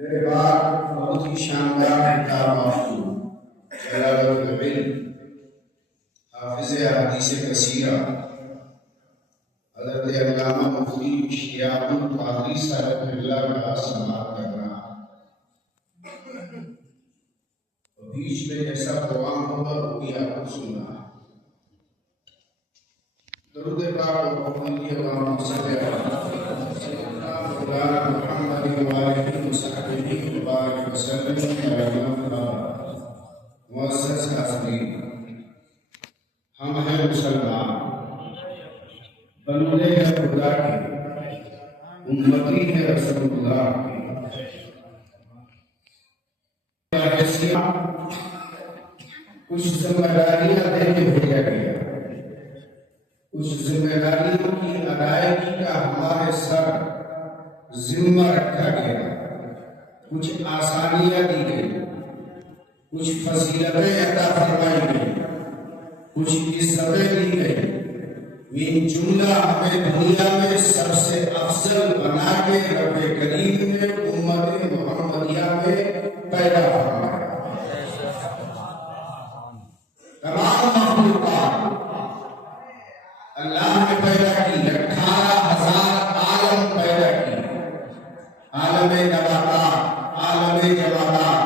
میرے بعد بہت ہی شاندار کتاب آپ جلالۃ العلم حافظ احادیث کثیرہ حضرت علامہ مفتی اشتیاق القادری صاحب اللہ کا سماعت کرنا، بیچ میں جیسا پروگرام ہوگا وہ بھی آپ کو سننا ہے۔ درود پاک و پڑھیے اللہم صلی علی مولانا محمد وآلہ وصحبہ وبارک وسلم۔ معزز حاضرین، ہم ہیں مسلمان، بندے ہیں خدا کے، امتی ہے رسول اللہ کی۔ کچھ ذمہ داریاں دے کے بھیجا گیا، کچھ ذمہ داریوں کی ادائیگی کا ہمارے سر ذمہ رکھا گیا، کچھ آسانیاں دی گئی، کچھ فضیلتیں عطا فرمائی گئی، کچھ عزتیں دی گئی۔ من جملہ ہمیں دنیا میں سب سے افضل بنا کے رب کریم نے امت محمدیہ میں پیدا فرمایا۔ تمام مخلوقات اللہ نے پیدا کی، 18,000 عالم پیدا کی، عالم نباتات، عالم جمادات،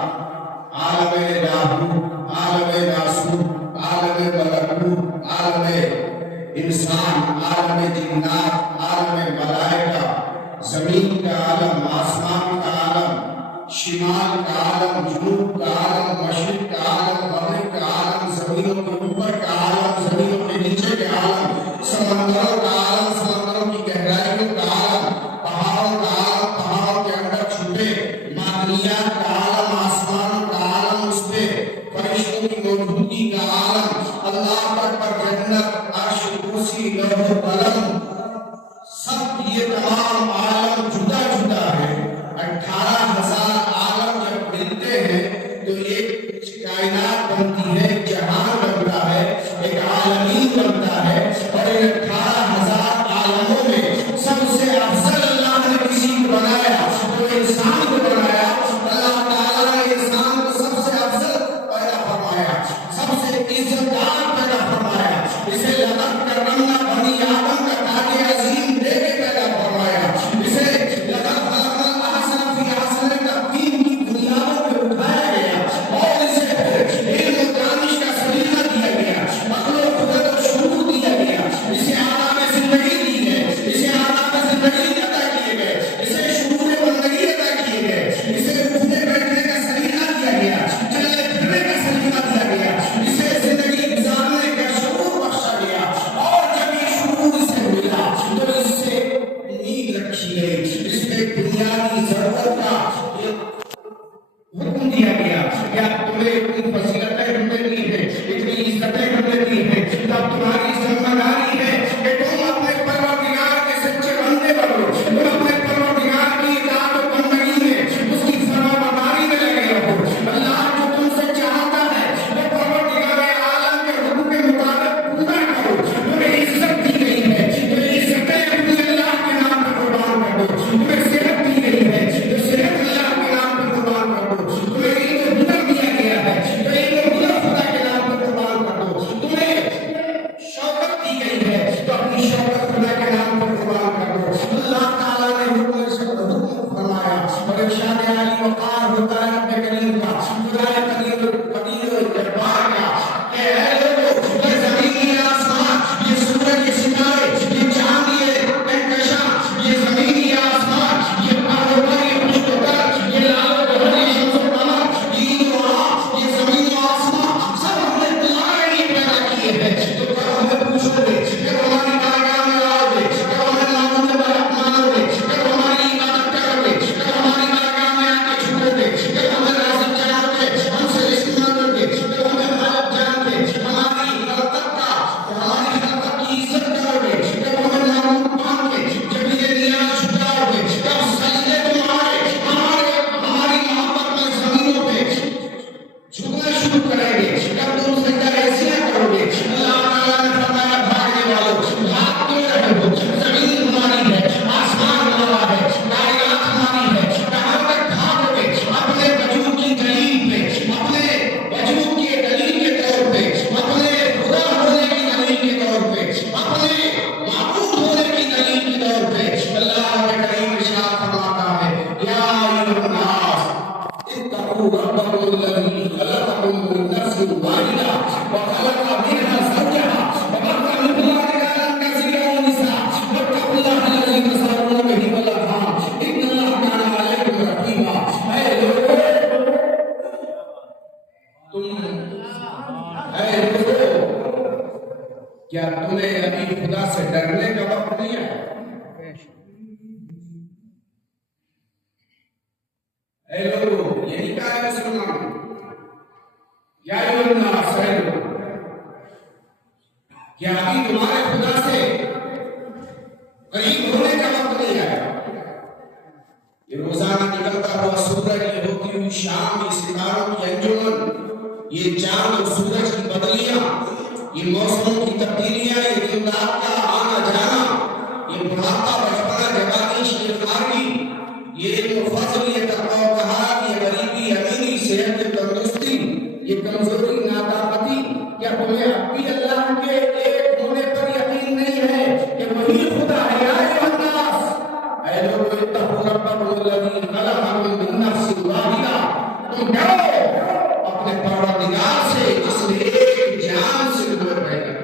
عالم لاہوت، عالم ناسوت، عالم ملکوت، عالم انسان، عالم جنات، عالم ملائکہ، زمین کا عالم، آسمان کا عالم، شمال کا عالم، جنوب کا عالم، مشرق کا عالم، مغرب کا عالم، زمینوں کے اوپر کا عالم، زمینوں کے نیچے کا عالم، سمندروں کا عالم، سمندروں کی گہرائیوں کا عالم، پہاڑوں کا عالم، پہاڑوں کے اندر چھپے معدنیات کا عالم، آسمانوں کا عالم، اس پہ فرشتوں کی موجودگی کا عالم، اللہ پر جنت، عرش، کرسی، لوح و قلم، سب یہ تمام عالم جدا جدا ہے۔ 18,000 عالم جب ملتے ہیں تو ایک کائنات بنتی ہے، جہان بنتا ہے، ایک عالمین بنتا ہے۔ اور ان 18,000 عالموں میں سب سے افضل اللہ نے کسی کو بنایا تو انسان کو بنایا۔ اللہ تعالیٰ نے انسان کو سب سے افضل پیدا فرمایا، سب سے عزت دار پیدا فرمایا، اسے لقب کرنا بنی آدم کا تاج عظیم دے کے پیدا فرمایا، اسے لقب خلق احسن فی احسن تقویم کی بنیادوں پہ اٹھایا گیا، اور اسے علم و دانش کا سلیقہ دیا گیا، عقل و قدرت و شعور دیا گیا، اسے آداب زندگی دی گئے، اسے آداب زندگی عطا کیے گئے، اسے شعور بندگی عطا کیے گئے، اسے اٹھنے بیٹھنے کا سلیقہ دیا گیا، چلنے پھرنے کا سلیقہ دیا گیا، اسے زندگی گزارنے کا شعور بخشا گیا۔ اور جب یہ شعور سے ملا تو اس سے امید رکھی گئی، اس میں بنیادی ضرورت کا حکم دیا گیا کہ اب تمہیں اتنی فضیلتیں ہم نے دی ہیں، اتنی عزتیں ہم نے دی ہیں، اب تمہاری ذمہ داری ہے کہ تم اپنے پروردگار کے سچے بندے بنو، تم اپنے پروردگار کی اطاعت و بندگی میں، اس کی فرمانبرداری میں لگے رہو۔ اللہ جو تم سے چاہتا ہے وہ پروردگار عالم کے حکم کے مطابق پورا کرو۔ تمہیں عزت دی گئی ہے، تمہیں عزتیں اپنی اللہ کے نام پر قربان کر دو۔ تمہیں صحت دی گئی ہے تو صحت اللہ کے نام پر قربان کر دو۔ تمہیں علم و ہنر دیا گیا ہے تو علم و ہنر خدا کے نام پر قربان کر دو۔ تمہیں شوقت دی گئی ہے تو اپنی شوقت خدا کے نام پر قربان کر دو۔ اللہ تعالیٰ نے حکم فرمایا اور ارشاد عالی وقار ہوتا ہے اپنے کریم کا، خدا قدیر و جبار کا، کہ اے لوگو، یہ زمین یہ آسمان، یہ سورج یہ ستارے، یہ چاند یہ کہکشاں، یہ زمین یہ آسمان، یہ پہاڑ و پر یہ خشک و تر، یہ لال و بہر یہ شمس و قمر، یہ وہاں یہ زمین و آسمان، سب ہم نے تمہارے لیے پیدا کیے ہیں۔ تو کب ہمیں پوچھو گے، کب ہماری بارگاہ میں آؤ گے، کب ہمیں ناموں میں برکت مانو گے، کب ہماری عبادت کرو گے، کب ہماری بارگاہ میں آ کے چھپو گے، کیا تمہیں ابھی خدا سے ڈرنے کا وقت نہیں آیا؟ اے لوگوں، یہی کہا ہے مسلمان، یا ایھا الناس، اے لوگ، کیا ابھی تمہارے خدا سے قریب ہونے کا وقت نہیں آیا؟ یہ روزانہ نکلتا ہوا سورج، یہ ہوتی ہوئی شام، یہ ستاروں کی انجمن، یہ چاند اور سورج کی بدلیاں، یہ موسموں کی تبدیلیاں، یہ دن رات کا آنا جانا، یہ بڑھاپا، بچپنا، جوانی، شیخ خانگی، یہ علم و فضل، یہ تقویٰ و طہارت، یہ غریبی، امینی، صحت، تندرستی، یہ کمزوری، ناطاقتی، کیا تمہیں اب بھی اللہ کے ایک ہونے پر یقین نہیں ہے کہ وہی خدا ہے؟ یا ایھا الناس، اے لوگوں، اتقوا ربکم الذی خلقکم من نفس واحدہ، تم ڈرو اپنے پروردگار سے جس نے ایک جان سے تمہیں پیدا کیا،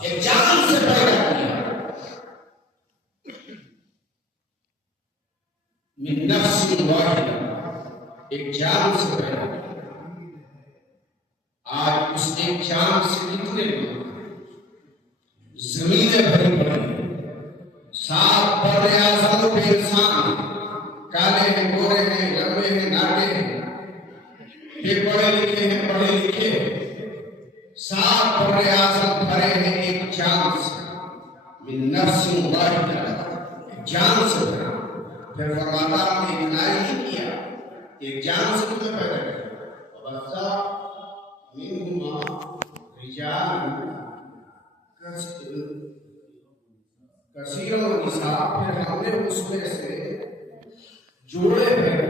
ایک جان سے پیدا کیا، من نفس واحدہ، ایک جان سے پیدا کیا۔ آج اس ایک جان سے کتنے لوگ زمینیں بھری پڑی، 7 بر اعظموں کے انسان، کالے ہیں، گورے ہیں، لمبے ہیں، ناٹے ہیں، یہ پڑھے لکھے ہیں، پڑھے لکھے، 7 بر اعظم بھرے ہیں ایک جان سے، من نفس واحدہ، ایک جان سے بھرا۔ پھر فرماتا ہم نے اتنا ہی کیا، ایک جان سے تمہیں پیدا کیا، وَبَثَّ مِنْهُمَا رِجَالًا کثیرا ونساء، پھر ہم نے اس میں سے جوڑے ہیں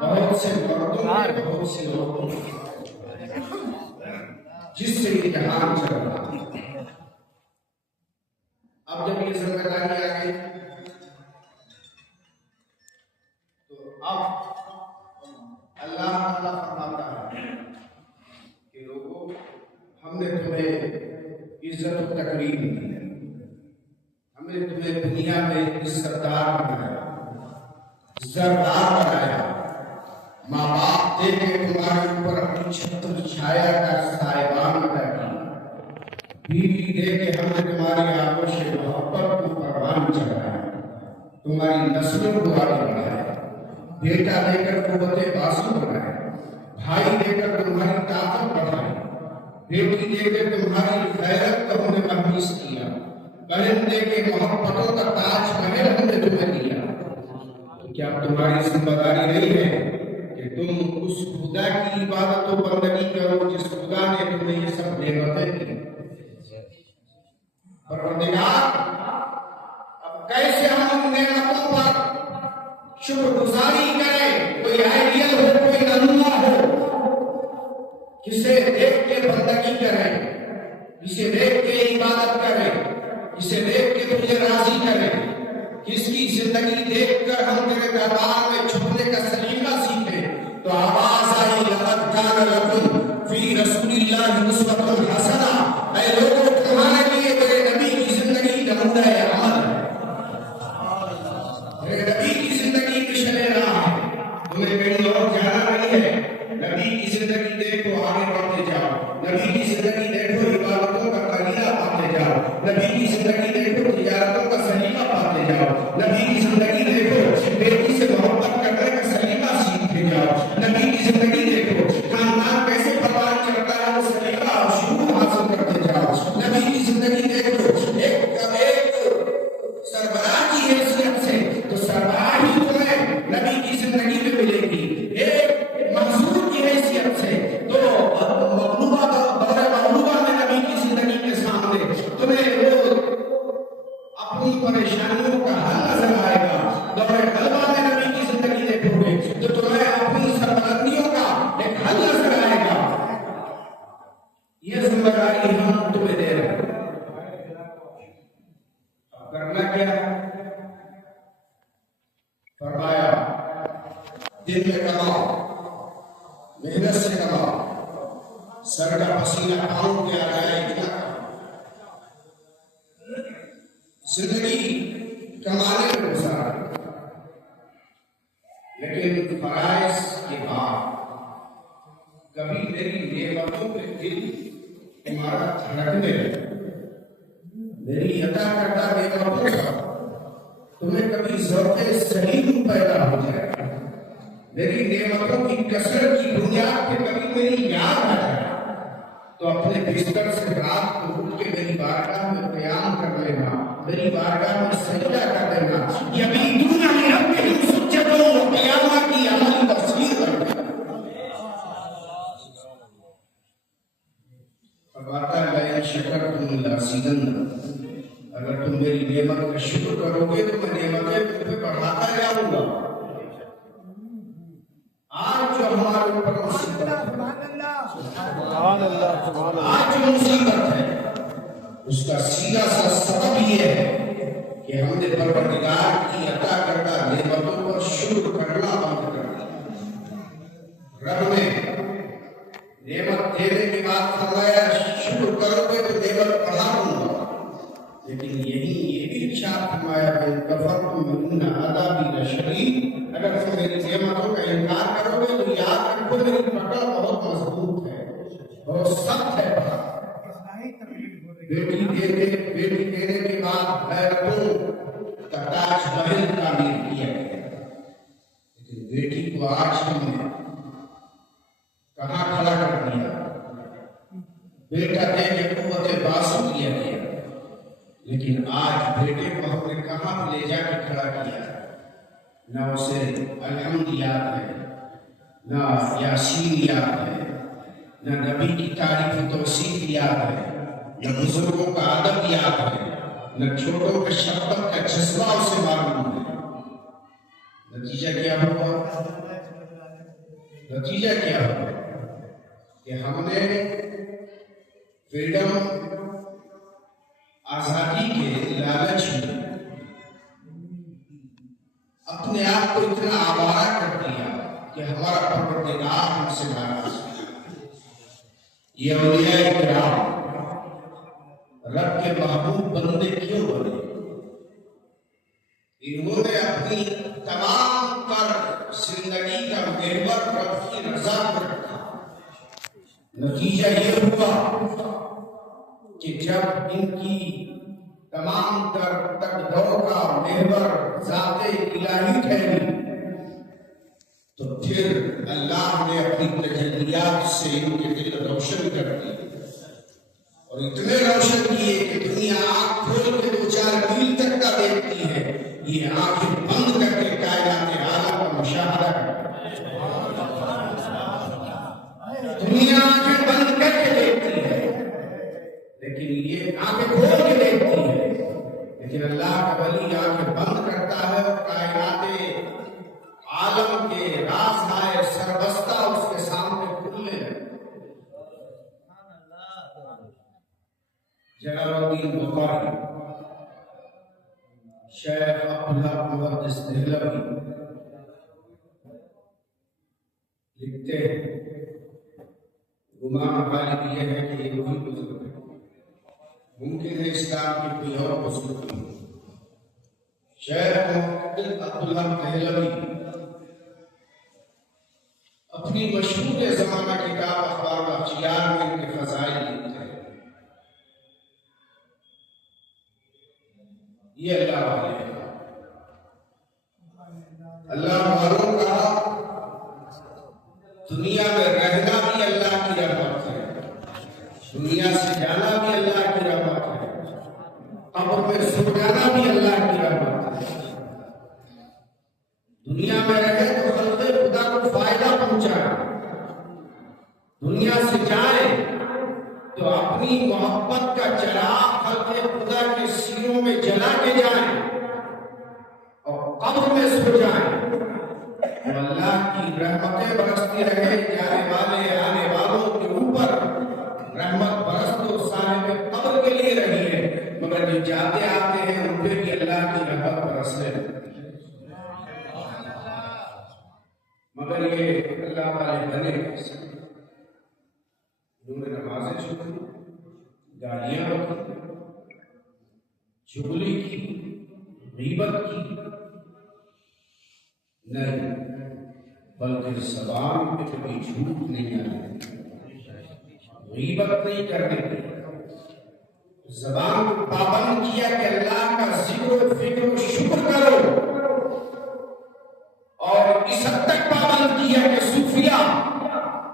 بہت سے مردوں اور بہت سی عورتوں، جس سے امتحان چل رہا۔ اب جب یہ ذمہ داری آ گئی تو اب اللہ تعالیٰ فرماتا ہے کہ لوگوں، ہم نے تمہیں عزت و تکریم دی ہے، ہم نے تمہیں دنیا میں عزتدار بنایا، زردار بنایا، ماں باپ دے کے تمہارے اوپر اپنی چھتر چھایا کا سائبان عطا کیا، بیوی دے کے ہم نے تمہاری آغوش محبت کو پروان چڑھایا، تمہاری نسلوں کو آگے بڑھایا، بیٹا دے کر قوت بازو بنایا، بھائی دے کر تمہاری طاقت بڑھائی، بیٹی دے کر تمہاری غیرت کو ہم نے محفوظ کیا، بہن دے کے محبتوں کا تاج محل ہم نے تمہیں دیا۔ کیا تمہاری ذمہ داری نہیں ہے کہ تم اس خدا کی عبادت و بندگی کرو جس خدا نے تمہیں یہ سب نعمتیں دی؟ پروردگار، اب کیسے ہم ان نعمتوں پر شکر گزاری کریں؟ کوئی آئیڈیل ہو، کوئی نمونہ ہو، کسے دیکھ کے بندگی کریں، کسے دیکھ کے عبادت کریں، کسے دیکھ کے تجھے راضی کریں، کس کی زندگی دیکھ کر ہم تیرے دربار میں چھپنے کا سلیقہ سیکھیں؟ تو آواز آئی، لقد کان لکم فی رسول اللہ اسوۃ حسنہ، اے لوگوں، تمہارے لیے میرے نبی کی زندگی نمونہ عمل ہے، میرے نبی کی زندگی مشن راہ ہے، تمہیں کہیں اور جانا نہیں ہے، نبی کی زندگی دیکھو، آگے بڑھتے جاؤ، نبی کی زندگی دیکھو، عبادتوں کا قریہ پاتے جاؤ، نبی کی زندگی دیکھو، تجارتوں کا سلیقہ پاتے جاؤ، نبی کی زندگی دیکھو، بیٹی سے محبت کرنے کا سلیقہ سیکھتے جاؤ، نبی کی زندگی دیکھو، خاندان کیسے پروان چڑھتا ہے وہ سلیقہ اور شعور حاصل کرتے جاؤ، نبی کی زندگی دیکھو، ایک سربراہ کی حیثیت سے تو سربراہ ہی تمہیں نبی کی زندگی میں ملے گی، ایک محصول کی حیثیت سے تو مغلوبہ میں نبی کی زندگی کے سامنے تمہیں وہ اپنی پریشانیوں کا حل نظر آئے گا، دور قلبہ میں نبی کی زندگی دیکھو گے تو تمہیں اپنی سربلندیوں کا ایک حل نظر آئے گا۔ یہ ذمہ داری ہم تمہیں دے رہے ہیں، اب کرنا کیا ہے؟ فرمایا دن میں کماؤ، محنت سے کماؤ، سر کا پسینہ پاؤں کے آ جائے اتنا زندگی کمانے میں گزار، لیکن فرائض کے بعد کبھی میری نعمتوں پہ دل عمارت رکھنے میری عطا کردہ نعمتوں کا تمہیں کبھی ذوق سلیم پیدا ہو جائے، میری نعمتوں کی کثرت کی بنیاد پہ کبھی میری یاد آ جائے تو اپنے بستر سے رات کو اٹھ کے میری بارگاہ میں قیام کر لینا، میری بارگاہ میں سجدہ کر دینا، یبیتون لربہم سجدا و قیاما کی عملی تصویر کر دینا۔ فرماتا ہے لئن شکرتم لأزیدنکم، اگر تم میری نعمت کا شکر کرو گے تو میں نعمتیں تم پہ بڑھاتا جاؤں گا۔ آج جو ہمارے اوپر مصیبت آج جو مصیبت ہے اس کا سیدھا سا سبب یہ ہے کہ ہم نے پروردگار کی عطا کردہ نعمتوں پر شکر کرنا بند کر دیا۔ رب نے نعمت دینے کے بعد فرمایا شکر کرو گے تو نعمت بڑھا دوں گا، لیکن یہ بھی ارشاد فرمایا کہ کفرتم ان عذابی لشدید، اگر تم میری نعمتوں کا انکار کرو گے تو یاد رکھو میری پکڑ بہت مضبوط ہے، بہت سخت ہے۔ بیٹی دینے کے بعد غیرتوں کا تاج محل تعمیر کیا گیا، لیکن بیٹی کو آج ہم نے کہاں کھڑا کر دیا؟ بیٹا دے کے قوت باسو کیا گیا، لیکن آج بیٹے کو ہم نے کہاں لے جا کے کھڑا کیا؟ نہ اسے الحمد یاد ہے، نہ یاسین یاد ہے، نہ نبی کی تعریف و توصیف یاد ہے، نہ بزرگوں کا ادب یاد ہے، نہ چھوٹوں کے شفقت کا جذبہ اسے معلوم ہے۔ نتیجہ کیا ہوا؟ نتیجہ کیا ہوا کہ ہم نے فریڈم آزادی کے لالچ میں اپنے آپ کو اتنا آوارہ کر دیا کہ ہمارا پروردگار ہم سے ناراض ہے۔ یہ اولیاء کرام رب کے محبوب بندے کیوں بنے؟ انہوں نے اپنی تمام تر زندگی کا محور رب کی رضا پر رکھا۔ نتیجہ یہ ہوا کہ جب ان کی تمام تر تک دور کا محور ذات الہی ٹھہری تو پھر اللہ نے اپنی تجلیات سے ان کے دل روشن کر دیے، اور اتنے روشن کیے کہ دنیا آنکھ کھول کے 2-4 میل تک کا دیکھتی ہے، یہ آنکھیں بند کر کے کائنات عالم کا مشاہدہ کرتی ہے۔ دنیا آنکھیں بند کر کے دیکھتی ہے لیکن یہ آنکھیں کھول کے دیکھتی ہے، لیکن اللہ کا ولی آنکھیں بند کرتا ہے اور کائنات عالم کے راز ہائے سربستہ اس کے سامنے کھلنے لگتے۔ جلال الدین بخاری شیخ عبداللہ محدث دہلوی لکھتے ہیں، گمان غالب یہ ہے کہ یہ وہی بزرگ ہے، ممکن ہے اسلام کی کوئی اور بزرگ نہیں۔ شیخ محدث عبداللہ دہلوی اپنی مشہور زمانہ کتاب اخبار الاخیار میں ان کے فضائل لکھتے ہیں۔ یہ اللہ والے ہیں، اللہ والوں کا دنیا میں رہنا بھی اللہ کی رحمت ہے، دنیا سے جانا بھی اللہ کی رحمت ہے، قبر میں سو جانا بھی اللہ کی رحمت ہے۔ دنیا میں رہے تو خلق خدا کو فائدہ پہنچائے، دنیا سے جائے تو اپنی محبت کا چراغ خلق خدا کے سینوں میں جلا کے جائیں اور قبر میں سو جائیں تو اللہ کی رحمتیں برستی رہے، جانے والے آنے والوں کے اوپر رحمت برست و صاحب قبر کے لیے رہی ہے، مگر جو جاتے آتے ہیں ان پہ بھی اللہ کی رحمت برسنے لگتی ہے۔ مگر یہ اللہ والے بنے کیسے؟ انہوں نے نمازیں چھوڑی، گالیاں رکھی، چغلی کی، غیبت کی، نہیں، بلکہ زبان پہ کبھی جھوٹ نہیں آئی، غیبت نہیں کرنے کی، زبان کو پابند کیا کہ اللہ کا ذکر و فکر و شکر کرو، اور اس حد تک پابند کیا کہ صوفیہ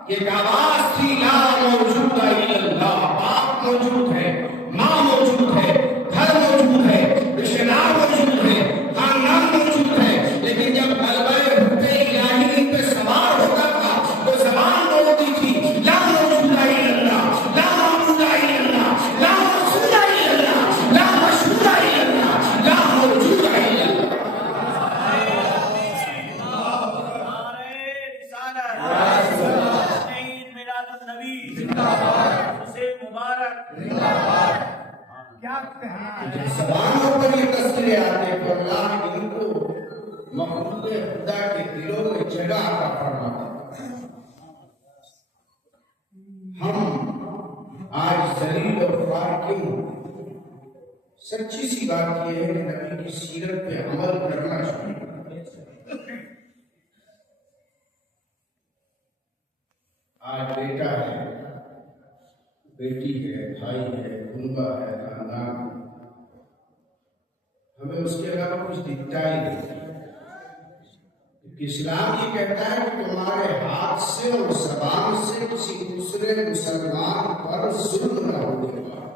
یہ آواز تھی لا موجود الا اللہ، باپ موجود ہے، ماں موجود ہے، گھر موجود ہے، رشتہ دار موجود ہے، خاندان موجود ہے، لیکن جب غلبہ حب الہی پہ سوار ہوتا تھا تو زبان بولتی تھی لا موجود الا اللہ، لا معبود الا اللہ، لا مقصود الا اللہ، لا مشہور الا اللہ، لا موجود الا اللہ۔ زبانوں پر یہ تذکرے آتے ہیں تو اللہ ان کو مخلوق خدا کے دلوں میں جگہ عطا فرماتا ہے۔ ہم آج ذلیل اور خوار کیوں؟ سچی سی بات یہ ہے کہ نبی کی سیرت پہ عمل کرنا چاہیے۔ آج بیٹا ہے، بیٹی ہے، بھائی ہے، کنبہ ہے، خاندان ہے، ہمیں اس کے علاوہ کچھ دکھتا ہی نہیں۔ اسلام یہ کہتا ہے کہ تمہارے ہاتھ سے اور زبان سے کسی دوسرے مسلمان پر ظلم نہ ہونے پائے۔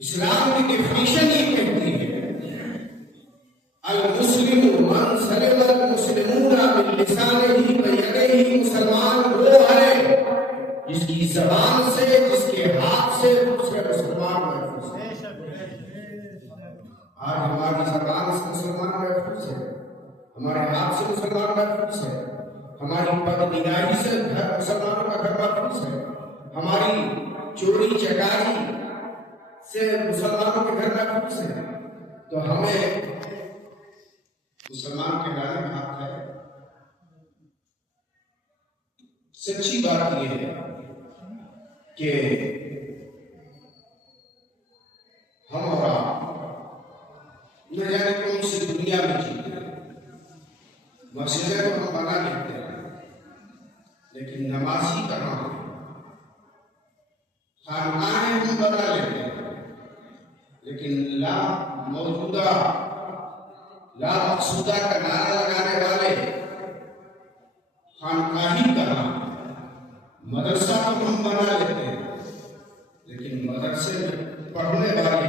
اسلام کی ڈیفینیشن یہ کہتی ہے المسلم من سلم المسلمون من لسانہ ویدہ، مسلمان وہ ہے جس کی زبان سے، جس کے ہاتھ سے دوسرے مسلمان محفوظ ہے۔ آج ہماری زبان سے مسلمان محفوظ ہے، ہمارے ہاتھ سے مسلمان محفوظ ہے، ہماری بدنگاہی سے مسلمانوں کا گھر محفوظ ہے، ہماری چوری چکاری سے مسلمانوں کے گھر محفوظ ہے۔ تو ہمیں مسلمان کے گانے میں حق ہے۔ سچی بات یہ ہے کہ ہم اور آپ نہ جانے کون سی دنیا میں جیتے ہیں۔ مسجدیں تو ہم بنا لیتے ہیں لیکن نمازی کہاں ہیں؟ خانقاہیں ہم بنا لیتے ہیں لیکن لا موجودہ لا مقصودہ کا نعرہ لگانے والے خانقاہی کہاں؟ مدرسہ تو ہم بنا لیتے ہیں لیکن مدرسے میں پڑھنے والے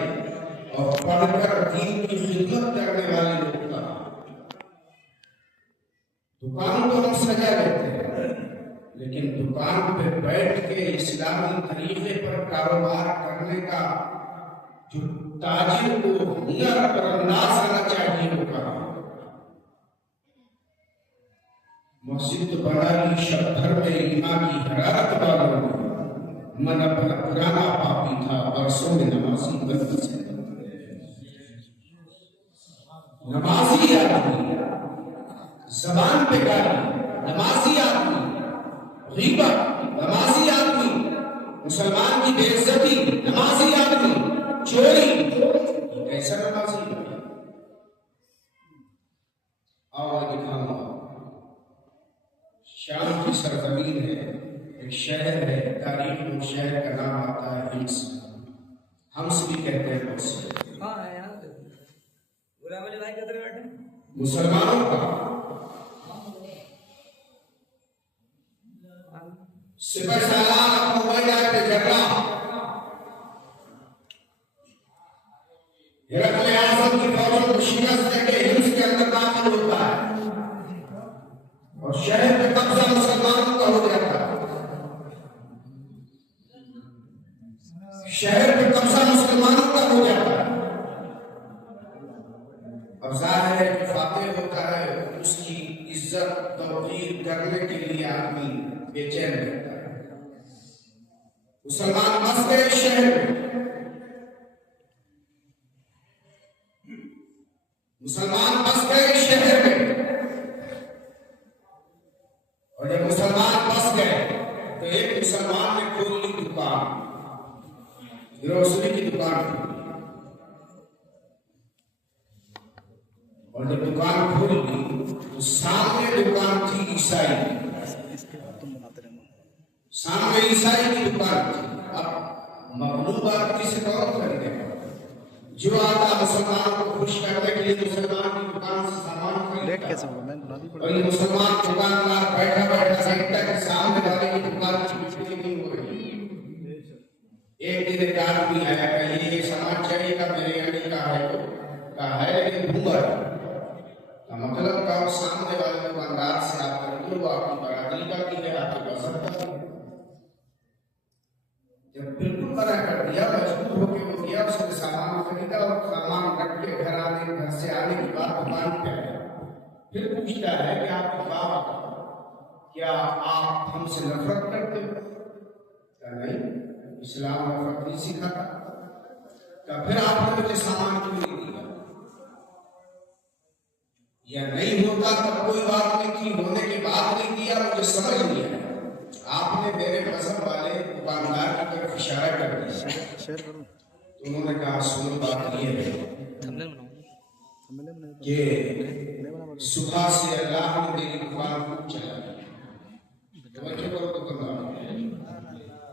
اور پڑھ کر دین کی خدمت کرنے والے لوگ کہاں؟ دکان تو ہم سجا لیتے ہیں لیکن دکان پہ بیٹھ کے اسلامی طریقے پر کاروبار کرنے کا جو تاجر کو ہنر اور انداز آنا چاہیے وہ کہاں؟ مسجد تو بنا لی شب بھر میں ایمان کی حرارت والوں نے، من اپنا پرانا پاپی تھا برسوں میں نمازی بن سے۔ نمازی آدمی زبان پہ گالی، نمازی آدمی غیبت، نمازی آدمی مسلمان کی بے عزتی، نمازی آدمی چوری، کیسا نمازی ہے؟ آؤ دکھاؤں گا۔ شام کی سرزمین ہے، ایک شہر ہے، تاریخ میں شہر کا نام آتا ہے ہمس۔ ہمس بھی کہتے ہیں بہت سے مسلمانوں کا سپہ سالار ابو عبیدہ بن جراح ہرقل اعظم کی فوج کو شکست دے کے ہمس کے اندر داخل ہوتا ہے اور شہر پہ قبضہ مسلمانوں کا ہو جاتا ہے۔ شہر پہ قبضہ مسلمانوں کا ہو جاتا ہے اور ظاہر ہے کہ فاتح ہوتا ہے، اس کی عزت توقیر کرنے کے لیے آدمی بے چین رہتا ہے۔ مسلمان بس گئے شہر میں، مسلمان بس گئے شہر میں، اور جب مسلمان بس گئے تو ایک مسلمان نے کھول لی دکان، گروسری کی دکان تھی، اور جب دکان کھول لی تو سامنے دکان تھی عیسائی، سامنے عیسائی کی دکان تھی. اب مغلوب آدمی سے کون خریدے گا؟ جو آتا مسلمان کو خوش کرنے کے لیے مسلمان کی دکان سے سامان خریدتا. اور یہ مسلمان دکاندار بیٹھا بیٹھا دیکھتا کہ سامنے والے کی دکان کی بکری نہیں ہو رہی. ایک دن ایک آدمی آیا کہ یہ سامان چاہیے کا میرے یعنی کا ہے تو کہا ہے لیکن بھومر کا مطلب کا سامنے والے دکاندار سے آپ کریے وہ آپ کی برادری کا بھی ہے آپ کی مذہب کا بھی ہے. جب بالکل منع کر دیا مجبور ہو کے وہ گیا اس نے سامان خریدا اور سامان رکھ کے گھر سے آنے کے بعد دکان پہ آیا. پھر پوچھتا ہے کہ آپ کی بات کیا آپ ہم سے نفرت کرتے ہو؟ کہا نہیں اسلام نفرت نہیں سکھاتا. کہا پھر آپ نے مجھے سامان کیوں نہیں دیا؟ یا نہیں ہوتا تو کوئی بات نہیں تھی, ہونے کے بعد نہیں دیا مجھے سمجھ نہیں آیا. آپ نے میرے مذہب والے دکاندار کی طرف اشارہ کر دیا. تو انہوں نے کہا سنو بات یہ ہے کہ صبح سے اللہ نے میری دکان خوب چلائی.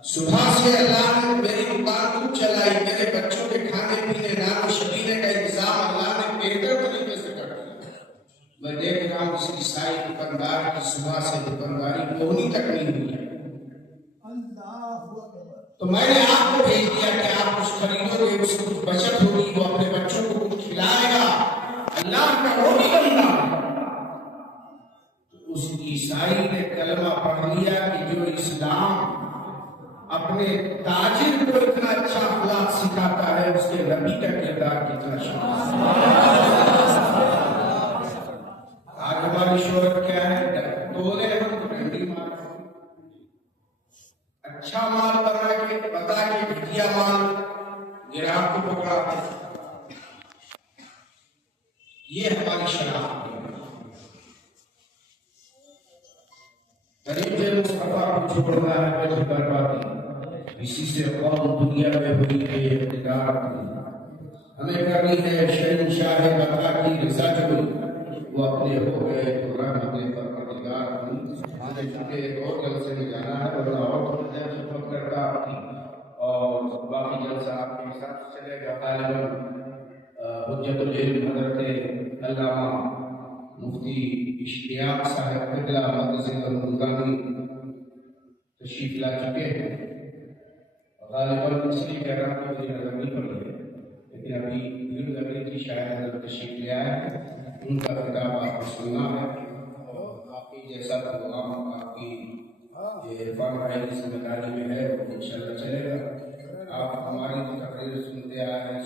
صبح سے اللہ نے میری دکان خوب چلائی. میرے بچوں کے کھانے پینے نان و شبینے کا انتظام اللہ نے بہتر طریقے سے کر دیا. میں دیکھ رہا ہوں کسی عیسائی دکاندار کی صبح سے دکانداری کوئی تک نہیں ہوئی. تو میں نے آپ کو بھیج دیا کہ آپ کچھ خریدو گے, اس سے کچھ بچت ہوگی, وہ اپنے بچوں کو کچھ کھلائے گا, اللہ کا وہ بھی بندہ. تو اس عیسائی نے کلمہ پڑھ لیا کہ جو اسلام اپنے تاجر کو اتنا اچھا اخلاق سکھاتا ہے اس کے نبی کا کردار کتنا شان. آج ہماری شہرت کیا ہے؟ تولے ہم ڈنڈی مار اچھا مال بنا کے بتا کے گھٹیا مال گراہک کو پکڑاتے. یہ ہماری شرافت ہے. طریقے مصطفیٰ کو چھوڑنا ہے وجہ بربادی. اسی سے قوم دنیا میں ہوئی ہے اقتدار کی. ہمیں کرنی ہے شہنشاہ بقا کی رضا جو وہ اپنے ہو گئے تو رحمت پروردگار کی. آنے چکے ایک اور جلسے میں جانا ہے اور لاہور خدمت کرتا آپ کی اور باقی جلسہ آپ کے ساتھ چلے گا. غالباً حجت العلم حضرت علامہ مفتی اشتیاق صاحب قبلہ مدثر الملتانی تشریف لا چکے ہیں. غالباً اس لیے کہہ رہا ہوں کہ نظر نہیں پڑی ہے لیکن ابھی بھیڑ لگ رہی تھی, شاید حضرت تشریف لے آئے ہیں. ان کا خطاب آپ کو سننا ہے اور آپ کی جیسا پروگرام آپ کی عرفان بھائی کی ذمہ داری میں ہے وہ انشاءاللہ چلے گا. آپ ہماری تقریر سنتے آئے ہیں,